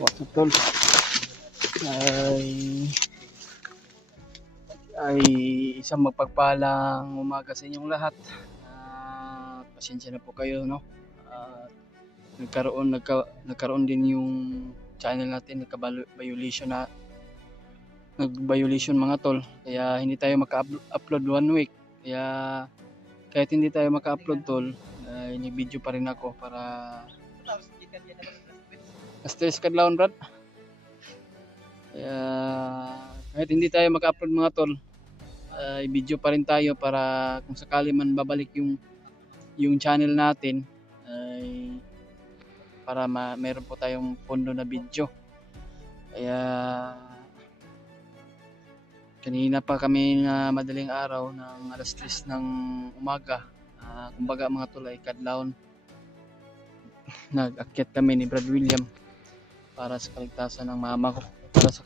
What's up, tol? Ay isang mapagpalang umaga sa inyong lahat. Pasensya na po kayo, no? Nagkaroon din yung channel natin, nag-violation mga tol. Kaya hindi tayo maka-upload 1 week. Kaya kahit hindi tayo maka-upload, tol, ini-video pa rin ako para stress kadlawon, brad. Kaya kahit hindi tayo maka-upload mga tol, i-video pa rin tayo para kung sakali man babalik yung channel natin, ay para meron po tayong pondo na video. Kaya kanina pa kami na madaling araw ng alas 3 ng umaga, kumbaga mga tol ay kadlawon, nag-akyat kami ni Brad William para sa kaligtasan ng mama ko, para sa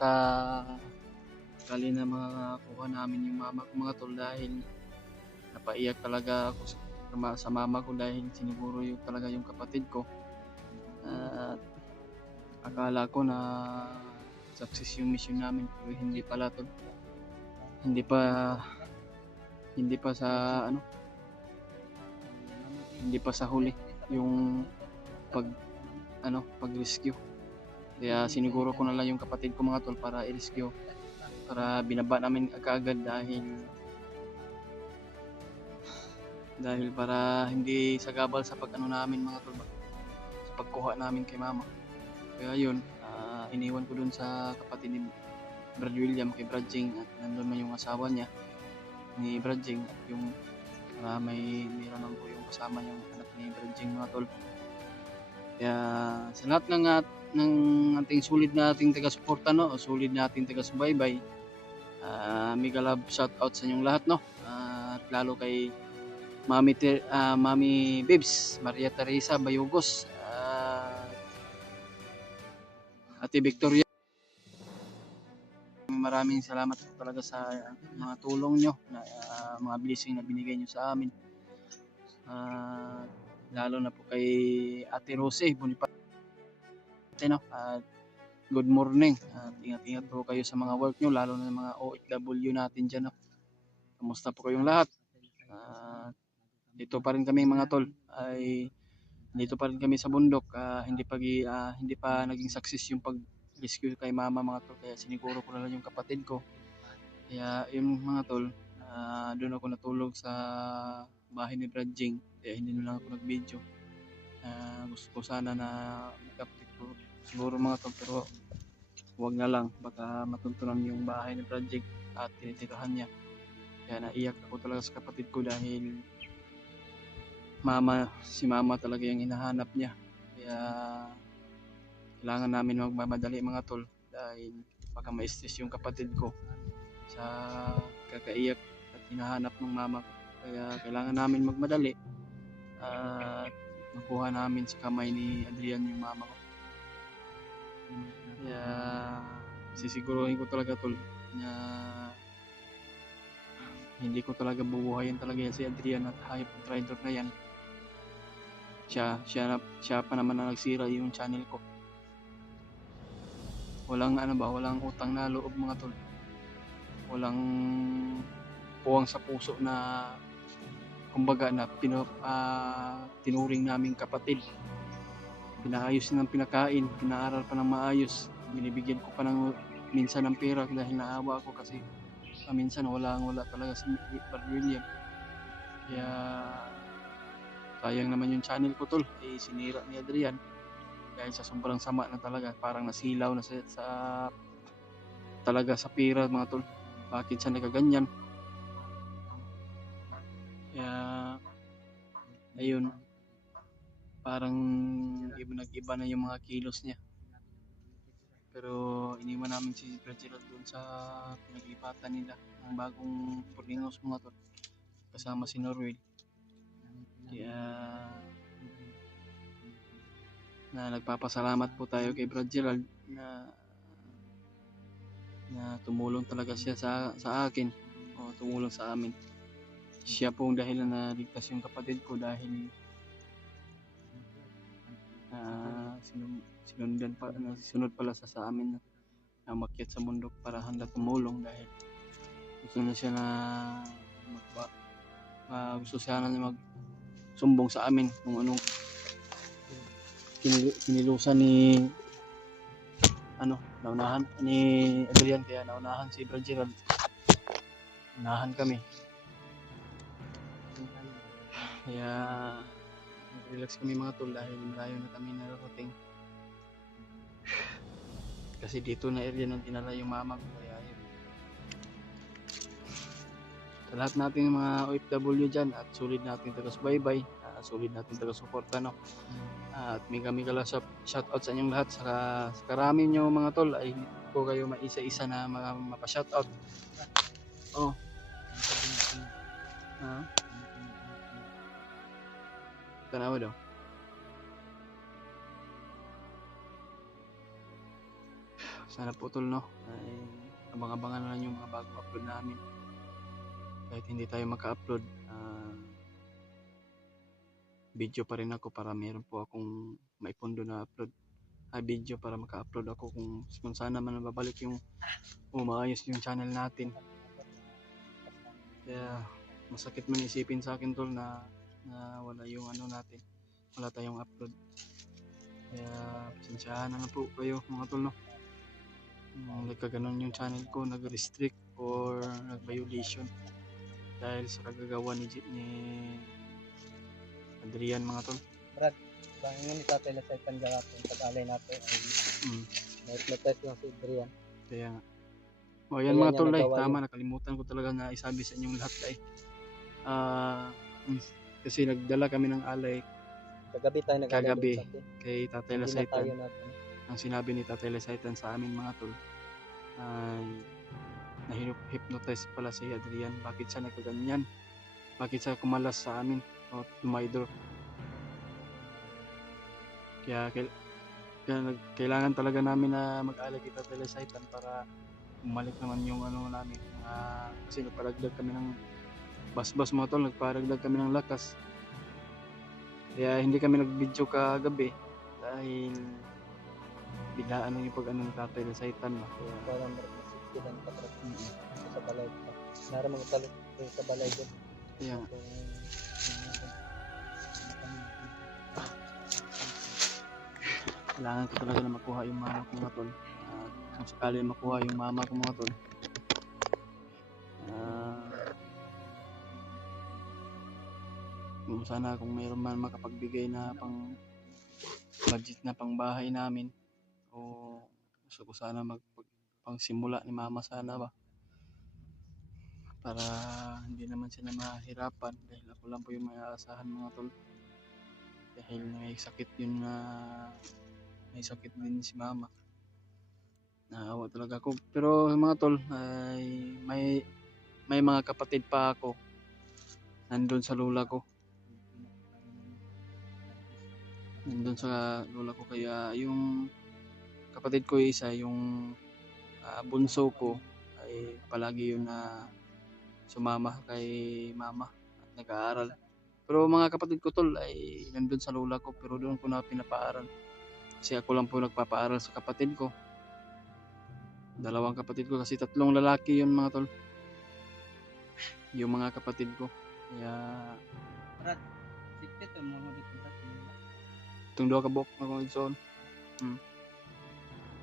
sakali na makakuha namin yung mama ko mga tol, dahil napaiyak talaga ako sa mama ko dahil siniguro yung talaga yung kapatid ko. Akala ko na success yung mission namin, pero hindi pala tol. Hindi pa sa huli yung pag-rescue. Kaya siniguro ko na lang yung kapatid ko mga tol para i-rescue, para binaba namin agad dahil para hindi sagabal sa namin mga tol, sa pagkuha namin kay mama. Kaya yun, iniwan ko dun sa kapatid ni Brad William, kay Brad Jing, at nandun man yung asawa niya ni Brad Jing, at yung meron lang po yung kasama yung anak ni Brad Jing mga tol. Kaya sa lahat ng ating sulit na ating taga-suporta, no, sulit na ating taga-subaybay, mega love shout out sa inyong lahat, no, at lalo kay Mami Bibs, Maria Teresa Bayugos, Ate Victoria. Maraming salamat po talaga sa mga tulong nyo, mga blessing na binigay nyo sa amin. Lalo na po kay Ate Rose Bonifacio, no? Good morning. Ingat-ingat po kayo sa mga work nyo, lalo na mga OFW natin dyan, no? Kamusta po kayong lahat? Dito pa rin kami mga tol, dito pa rin kami sa bundok. Hindi pa naging success yung pag-rescue kay mama mga tol, kaya siniguro ko na lang yung kapatid ko. Kaya yung mga tol, doon ako natulog sa bahay ni Brad Jing, kaya hindi na lang ako nag-video. Gusto ko sana na mag-update ko siguro mga tol, pero huwag na lang, baka matuntunan yung bahay ni Brad Jing at tinitirahan niya. Kaya naiyak ako talaga sa kapatid ko dahil si mama talaga yung hinahanap niya. Kaya kailangan namin magmamadali mga tol, dahil baka ma-stress yung kapatid ko sa kakaiyak at hinahanap ng mama ko. Kaya kailangan namin magmadali at makuha namin sa kamay ni Adrian yung mama ko. Kaya sisiguruhin ko talaga tol na hindi ko talaga bubuhayin talaga si Adrian at hype rider na yan. Siya pa naman na nagsira yung channel ko. Walang utang na loob mga tol. Walang puwang sa puso na kumbaga na tinuring naming kapatid. Pinaayos ng pinakain, pinaaral pa ng maayos. Binibigyan ko pa minsan ng pera dahil naawa ako kasi minsan wala talaga si Brad William. Kaya sayang naman yung channel ko tol, sinira ni Adrian dahil sa sobrang sama na talaga, parang nasilaw na talaga sa pera mga tol. Bakit siya nagaganyan? Kaya ayun, parang nag-iba na yung mga kilos niya. Pero iniwan namin si Brad Gerald doon sa pinaglipatan nila ng bagong Purninos mga tol, kasama si Norway. Kaya nagpapasalamat po tayo kay Brad Gerald na tumulong talaga siya sa akin, o tumulong sa amin. Siya po ang dahilan na ligtas yung kapatid ko, dahil Sinunod pala sa amin na umakyat sa bundok para handa tumulong dahil gusto na siya na gusto siya na magsumbong sa amin kung anong kinilusan ni naunahan ni Adrian, kaya naunahan si Brad Gerald. Naunahan kami. Kaya relax kami mga tol dahil malayo na kami nararating. Kasi dito na area nang dinala yung mama ko, kaya yun. Sa lahat nating mga OFW dyan at sulit nating taga-subaybay, sulit nating taga-suporta, no? At may kala shoutout sa inyong lahat. Sa karami nyo mga tol ay hindi ko kayo maisa-isa na mapa-shoutout. Oh. Tanawa daw. Sana po tol, no? Ay abang-abangan na lang yung mga bagong upload namin. Kahit hindi tayo maka-upload, video pa rin ako para meron po akong maipundo na upload. Video para maka-upload ako kung sana man babalik yung maayos yung channel natin. Kaya masakit man isipin sa akin tol na wala yung natin, wala tayong upload. Kaya pasensyahan na po kayo mga tol, no? Nagkaganon yung channel ko, nag-restrict or nag-violation dahil sa kagagawa ni Adrian mga tol. Brad, bangin ni Tatay Lasay Panjarapon pag-alay natin ay na-hypnotize lang si Adrian. Kaya nga. O yan mga tol, tama, nakalimutan ko talaga na isabi sa inyong lahat ay kasi nagdala kami ng alay kagabi tayo kay Tatay Lasaytan. Ang sinabi ni Tatay Lasaytan sa amin mga tol ay na-hypnotize pala si Adrian. Bakit siya nagkaganyan? Bakit siya kumalas sa amin o tumaydor? Kaya kailangan talaga namin na mag-alay kay Tatay Lasaytan para umalik naman yung namin. Kasi nagparagdag kami ng basbas mga tol, nagparagdag kami ng lakas. Kaya hindi kami nag-video kagabi dahil biglaan yung ni Tatay Lasaytan. Kaya parang marasikilan ka sa balay pa. Nara mga talo sa balay doon. Kaya kailangan ko talaga na makuha yung mama ko mga tol. Kung sakali makuha yung mama ko mga tol, sana kung mayroon man makapagbigay na pang budget na pang bahay namin, o gusto ko sana pang simula ni mama sana ba, para hindi naman sila mahirapan dahil ako lang po yung may aasahan mga tol. Dahil may sakit din si mama. Naawa talaga ako. Pero mga tol, ay may mga kapatid pa ako nandun sa lola ko. Kaya yung kapatid ko isa, yung bunso ko ay palagi yun na sumama kay mama at nag-aaral. Pero mga kapatid ko tol ay nandun sa lola ko, pero doon ko na pinapaaral. Kasi ako lang po nagpapaaral sa kapatid ko. Dalawang kapatid ko, kasi 3 lalaki yun mga tol. Yung mga kapatid ko. Kaya Brad, sikit mo mo dito sa itong 2 kabok ako igsoon.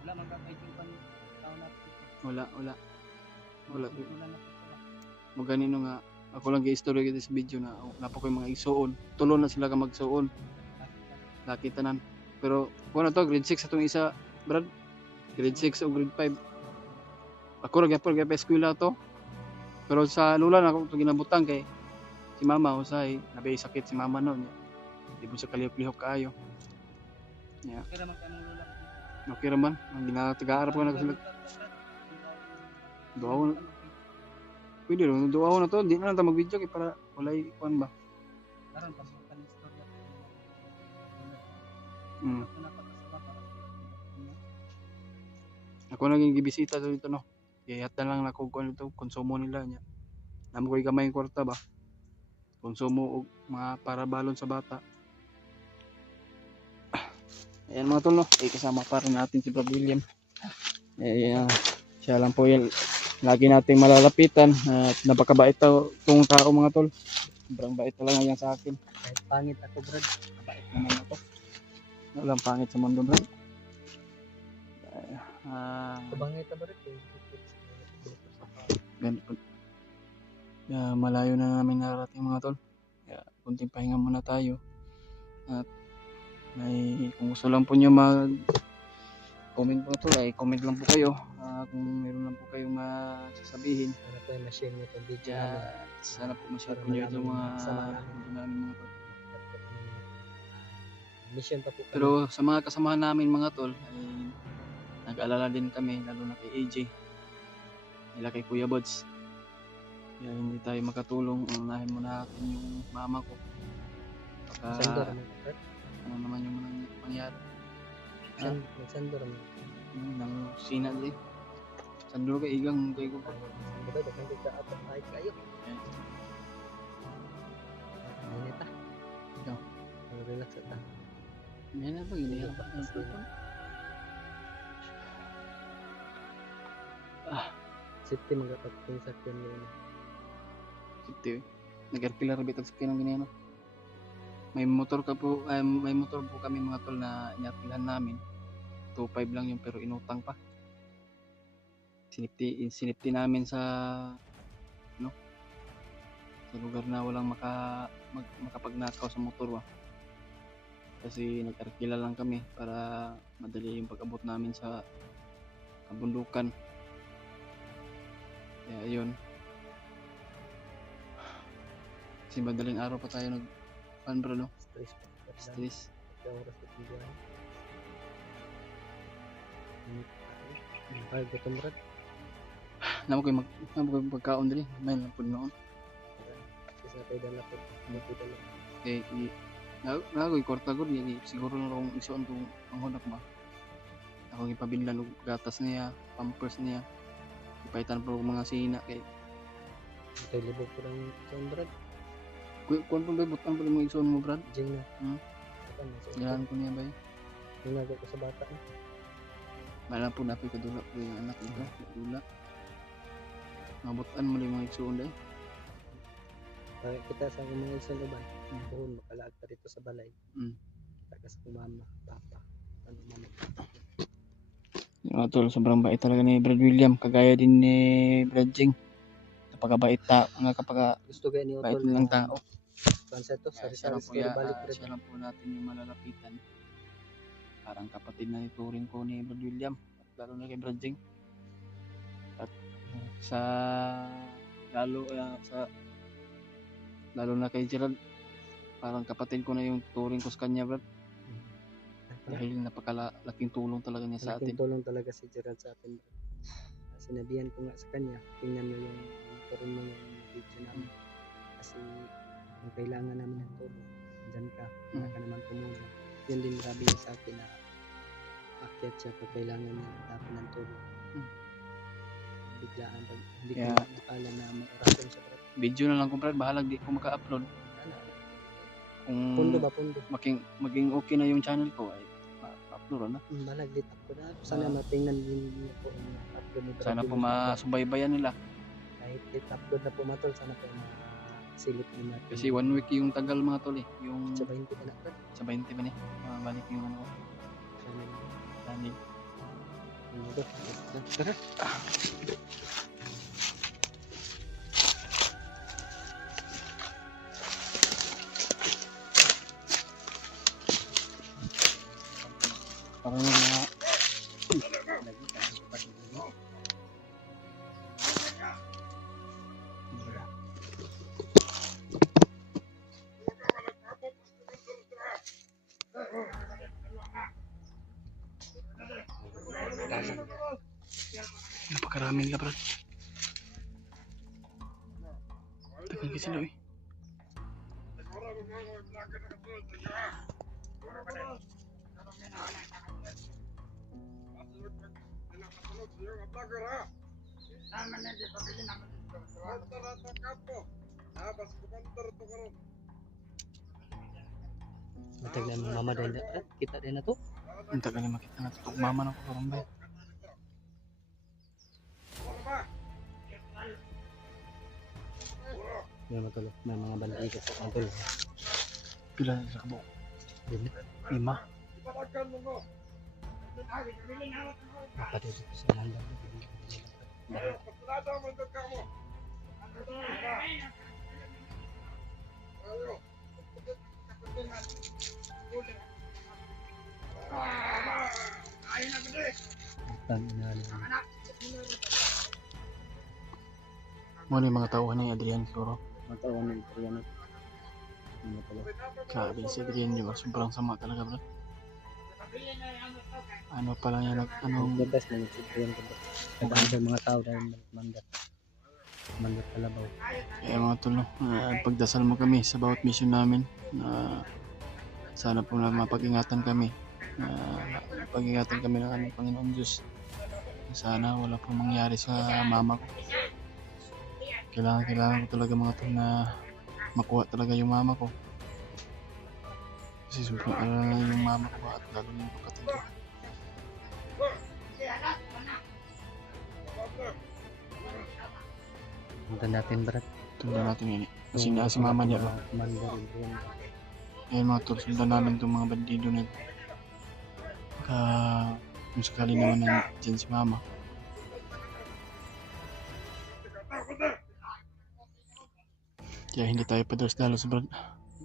Wala magkakaibigan tao natin. Wala. Mo ganino nga ako lang gi-istorya kita sa video na napo ko yung mga igsoon. Tulo na sila ka magsuon. Laki tanan. Pero kuno to grade 6 atong isa, Brad. Grade 6 o grade 5. Ako ra gyapon pa eskwela to. Pero sa lula na ako ginabutang kay si mama usay nabay sakit si mama noon. Di mo sa kalihok-lihok kaayo. Yeah. Kira man kanang lula. Okay raman, ang ginataga-arap ko na sila. Duaw. Pwede ron, duaw na to, di na lang ta mag-video kay para walay kuan ba. Karon pasukan ni istorya. Ako naging gibisita dito no. Kaya hatan lang nako kuan dito, konsumo nila nya. Namo koy gamay kwarta ba. Konsumo og mga para balon sa bata. Ayan mga tol, no? Kasama pa rin natin si Brad William. Siya lang po yan. Lagi nating malalapitan at napakabait itong tao mga tol. Sobrang bait talaga yan sa akin. Kahit pangit ako, Brad. Bait naman ako. Walang pangit sa mundo, Brad. Kabangit na, Brad. Ganito. Malayo na namin narating mga tol. Kaya kunting pahinga muna tayo. At kung gusto lang po nyo mag-comment po tol, ay comment lang po kayo. Kung meron lang po kayong masasabihin. Sana po yung ma-share nyo itong video namin. Sana po ma-share po nyo itong mga video namin mga tol. Mission pa po kami. Pero sa mga kasamahan namin mga tol, ay nag-alala din kami, lalo na kay AJ. Nila kay Kuya Bods. Kaya hindi tayo makatulong. Unahin muna natin yung mama ko. Sandor mo, Brad. Ano naman yung mangyari. Sandor mo. Nang sina din. Sandor ka igang kay ko. Brad, dagang ka apat tayo kayo. Manita. Ikaw. Relax ata. Yan na ba? Ginihirap pa ng cellphone. Safety magkapagping sa kyan nila. Safety. Nag-arkilar bit ang sakyan ng ginihirap. May motor po kami mga tol na inarkilan namin. 2.5 lang yun pero inutang pa. Sinipti namin sa sa lugar na walang makapagnakaw sa motor kasi nag-arkila lang kami para madali yung pag-abot namin sa kabundukan. Kaya yun, kasi madaling araw pa tayo bro, no? Stress. Oras na tinggalan. Ay, gutom, Brad. Namo koy magkaon diri, may lang pud noon. Kasi na tayo dala po. Dala. Nagoy kwarta gud ni siguro na akong isuon tong panghunak ba. Ako gipabinlan og gatas niya, pampers niya. Ipaitan po mga sina kay Tayo libog ko lang isuon, Brad. Kuan po ba butang po mo isuon mo, Brad? Jing na. Yan ko niya ba? Ninago ko sa bata. Malam po napoy kadula po yung anak nito, dula. Mabutan mo lang mga isuon dai. Kita sa mga isang uban, buhon makalaag ka rito sa balay. Tagas ko mama, papa, ano mama. Yung tol, sobrang bait talaga ni Brad William, kagaya din ni Brad Jing. Napakabait Gusto kayo ni bait Otol ng tao. Konseto sa Siya lang po, story balik siya lang po natin yung malalapitan. Parang kapatid na ituring ko ni Brad William, at lalo na kay Brad Jing. At lalo na kay Gerald, parang kapatid ko na yung turing ko sa kanya, Brad. Dahil napakalaking tulong talaga niya sa atin. Laking tulong talaga si Gerald sa atin. Sinabihan ko nga sa kanya, tingnan mo yung turing mo yung video namin. Kasi kung kailangan namin ng tulong, dyan ka, wala ka naman tumulong. Yun din grabe niya sa akin na akyat siya pag kailangan niya ng tulong. Biglaan pag hindi ko nakala na may orasyon sa Brad. Video na lang kung Brad, bahalag di ko maka-upload. Kung Pundo. maging okay na yung channel ko ay upload na. Balag dit ako na. Sana matingnan din po yung upload ni Brad. Sana po masubaybayan nila. Kahit upload na po matol, sana po masilip din natin. Kasi 1 week yung tagal mga tol yung sa 20 pa na Brad. sa 20 ba ni? Balik yung ano. Channel. Tara. Parang mga napakaraming labrat. Tagal kasi sila eh. Matag na yung mama din. Kita din na to. Ang tagal na makita na tutugmama ng karumbay. May matulog, may mga bandido sa matulog. Pila na sa kabuok. Dili, 5. napadito sa landang. Tan inaano. Muna yung mga tauhan ni Adrian siguro. Matawan ng Koreano. Ano pala? Grabe si Adrian yung sobrang sama talaga bro. Ano pala yan, Ang anong best na nagsipriyan ko. Kadaan sa mga tao dahil mandat. Mandat kalabaw. kaya mga tulo, pagdasal mo kami sa bawat mission namin na sana po na mapag-ingatan kami, pag-ingatan kami ng aming Panginoon Diyos. Sana wala pong mangyari sa mama ko. Kailangan ko talaga mga to na makuha talaga yung mama ko. Kasi sobrang alala yung mama ko at lalo na yung kapatid ko. Punta natin, Brad. Tunda natin yun. Kasi na si mama niya. Mandar yun. Ayan mga tol, sundan namin itong mga bandido na ito. Baka kung sakali naman na dyan si mama. Kaya hindi tayo padalos-dalos bro.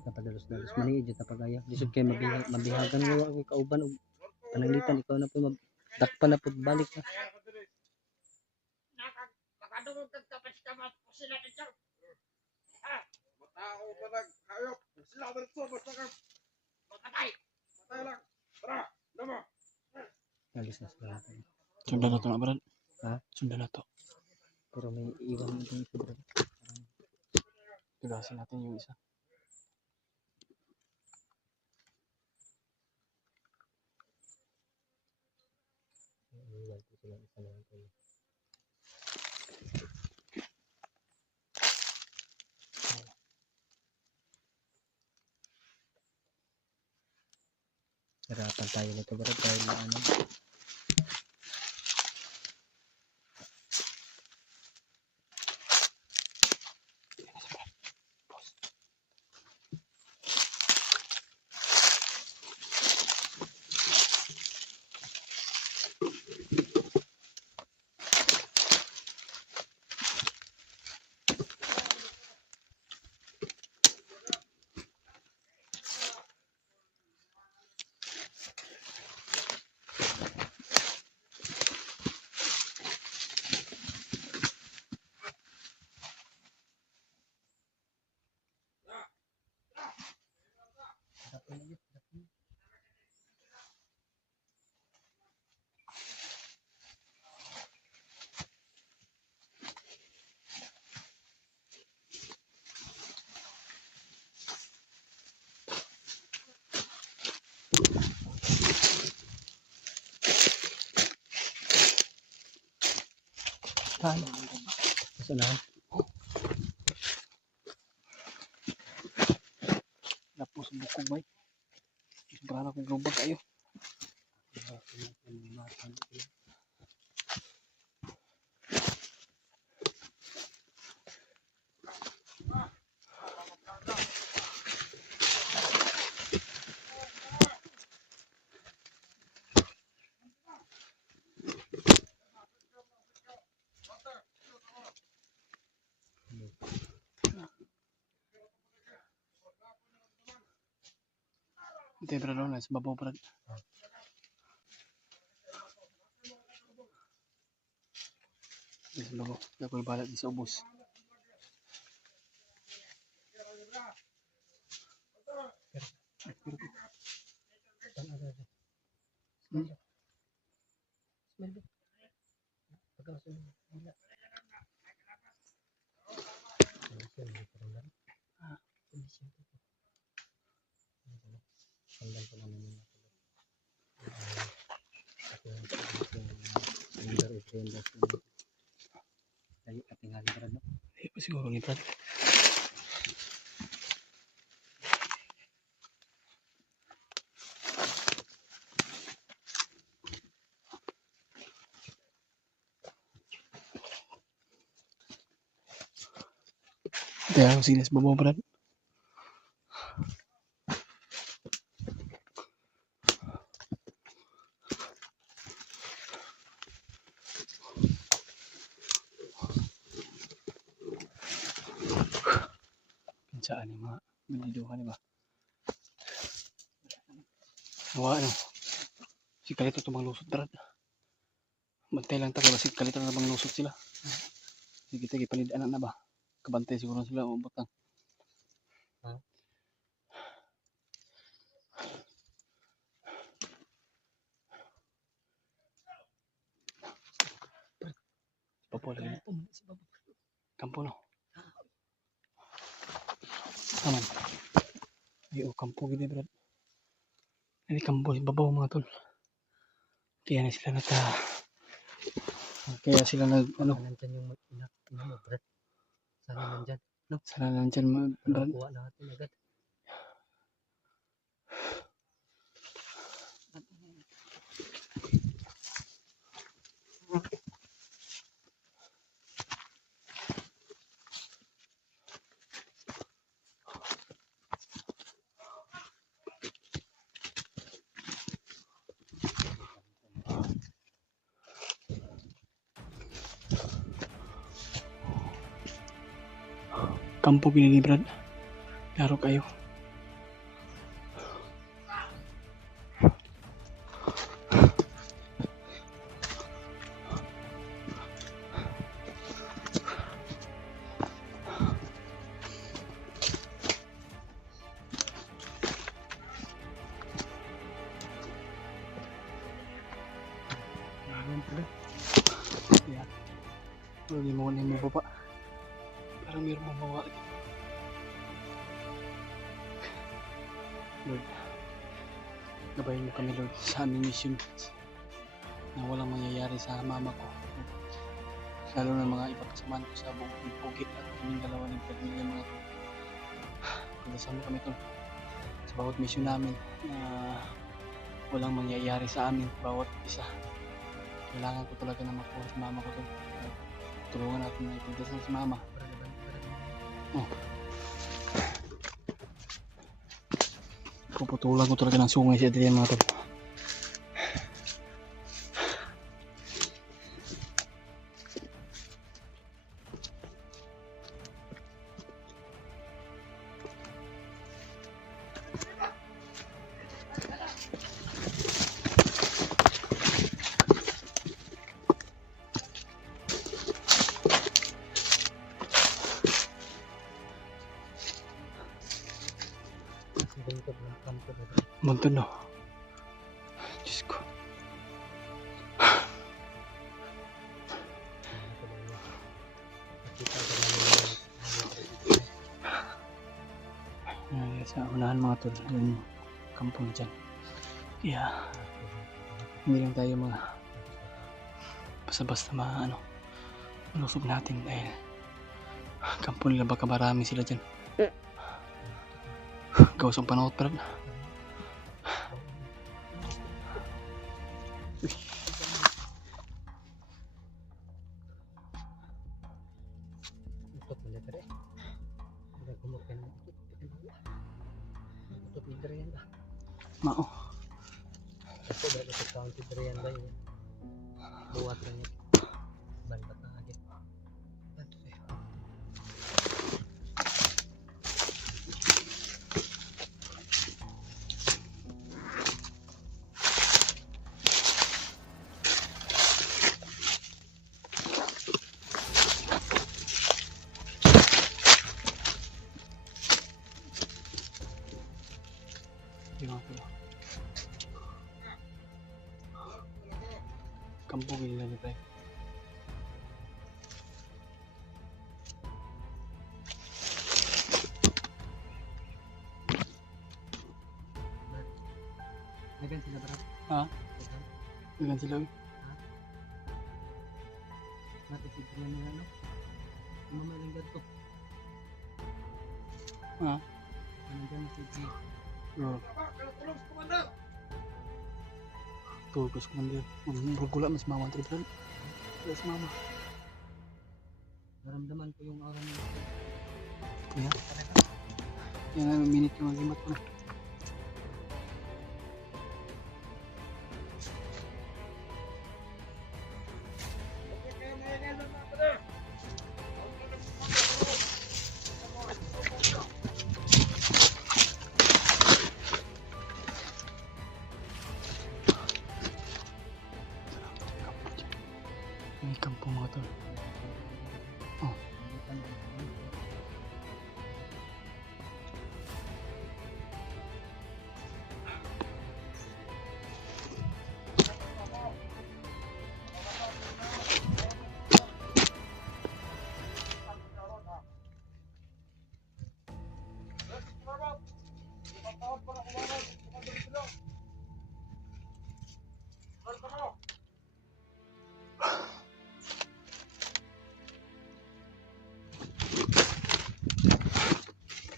Kapadalos-dalos maniid na pagaya. Lisod kay mabihagan mo ako kauban og pananglitan ikaw na po magdakpan na po balik na. Alis na sila natin. Sundan na ito na bro. Ha? Sundan na ito. Pero may iwan din ito, Brad. Tugasin natin yung isa. Iwan ko sila isa na ito. Hirapan tayo nito, Brad, dahil na ano. Tayo. Saan? Lapos ang bukong bay. Sobrang akong lubag kayo. Hindi bro, nasa babaw bro. Nasa babaw. Ako'y balat sa ubos. Ay, katingali, Brad, no? Hindi pa siguro ni Brad. Kaya ako sinas babaw brad. Saan yung mga biniduhan diba? Nawa ano. Si Kalito tumang lusot brad. Bantay lang tayo si Kalito na bang lusot sila. Sige tagi palidaan na ba? Kabantay siguro sila o butang. Papo lagi. Kampo no. Aman. Ay kampo gini brad. Ini kampo babaw mga tol. Kaya na sila kaya sila nag ano. Nandyan yung inak mo brad. Sana nandyan. No? Sana nandyan mga brad. Kuha natin agad. Kampo gini brad. Laro kayo. Yan. Lagi mo na mo baba. Parang mayroon mabawa lagi. Lord, gabayin mo kami Lord sa aming mission na walang mangyayari sa mama ko. Lalo na mga ipagkasamaan ko sa bukid at kaming dalawa ng pamilya mga pagkasama kami Lord sa bawat mission namin na walang mangyayari sa amin bawat isa. Kailangan ko talaga na makuha sa mama ko Lord. Tulungan natin na ipagdasan sa mama. Puputulan ko talaga ng sungay si Adrian mga tol. Buntod no. Diyos ko. Sa unahan mga tol, yung kampong dyan. Kaya hindi lang tayo mga basta-basta malusog natin dahil kampo nila baka marami sila dyan. Gawas ang panahot pa rin. Mao. Ito dahil sa county Darian ba yun? Buwat lang yun. Bantat na agad. Ito eh. Kampung ini lagi baik. Nagan sila berapa? Ha? Dengan sila. Mati si Darian na ano? Mama lang gato. Ha? Nandiyan si Darian. Oo. Tugas komandir. Bergula mas mama tripan. Mas mama. Naramdaman ko yung aura niya. Yan. Yan na, minute yung agimat ko na. May kampo mga tol. Oh.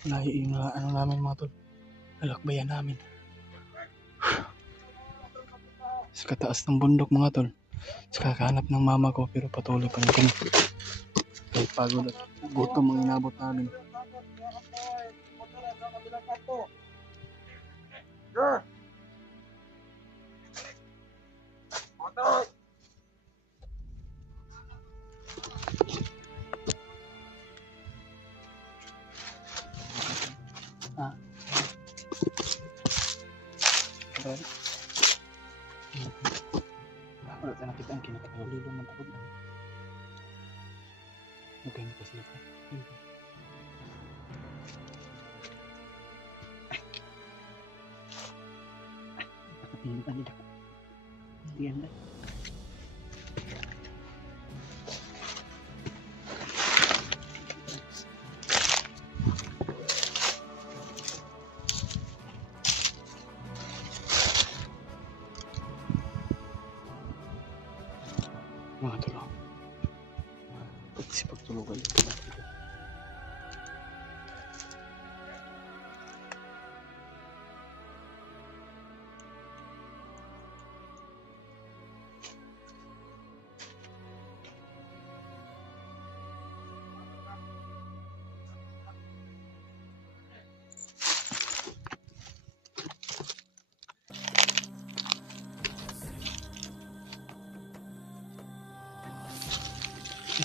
Layo yung ano namin mga tol. Lalakbayan namin. Sa kataas ng bundok mga tol. Sa kakahanap ng mama ko pero patuloy pa rin kami. Kahit pagod at gutom ang inabot namin. Ah. Kaya. Wala tayo nakita ang kinakatulilo ng takot. Magkano pa sila pa? Nakatingin pa nila. Hindi yan na. Mga tulo. Pagtulugan ito.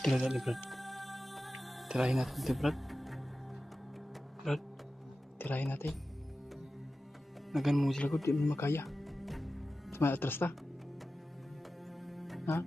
Tira ni Brad. Tirahin natin ito, Brad. Brad, tirahin natin. Nagan mo sila ko, di mo makaya. May atras ta. Ha?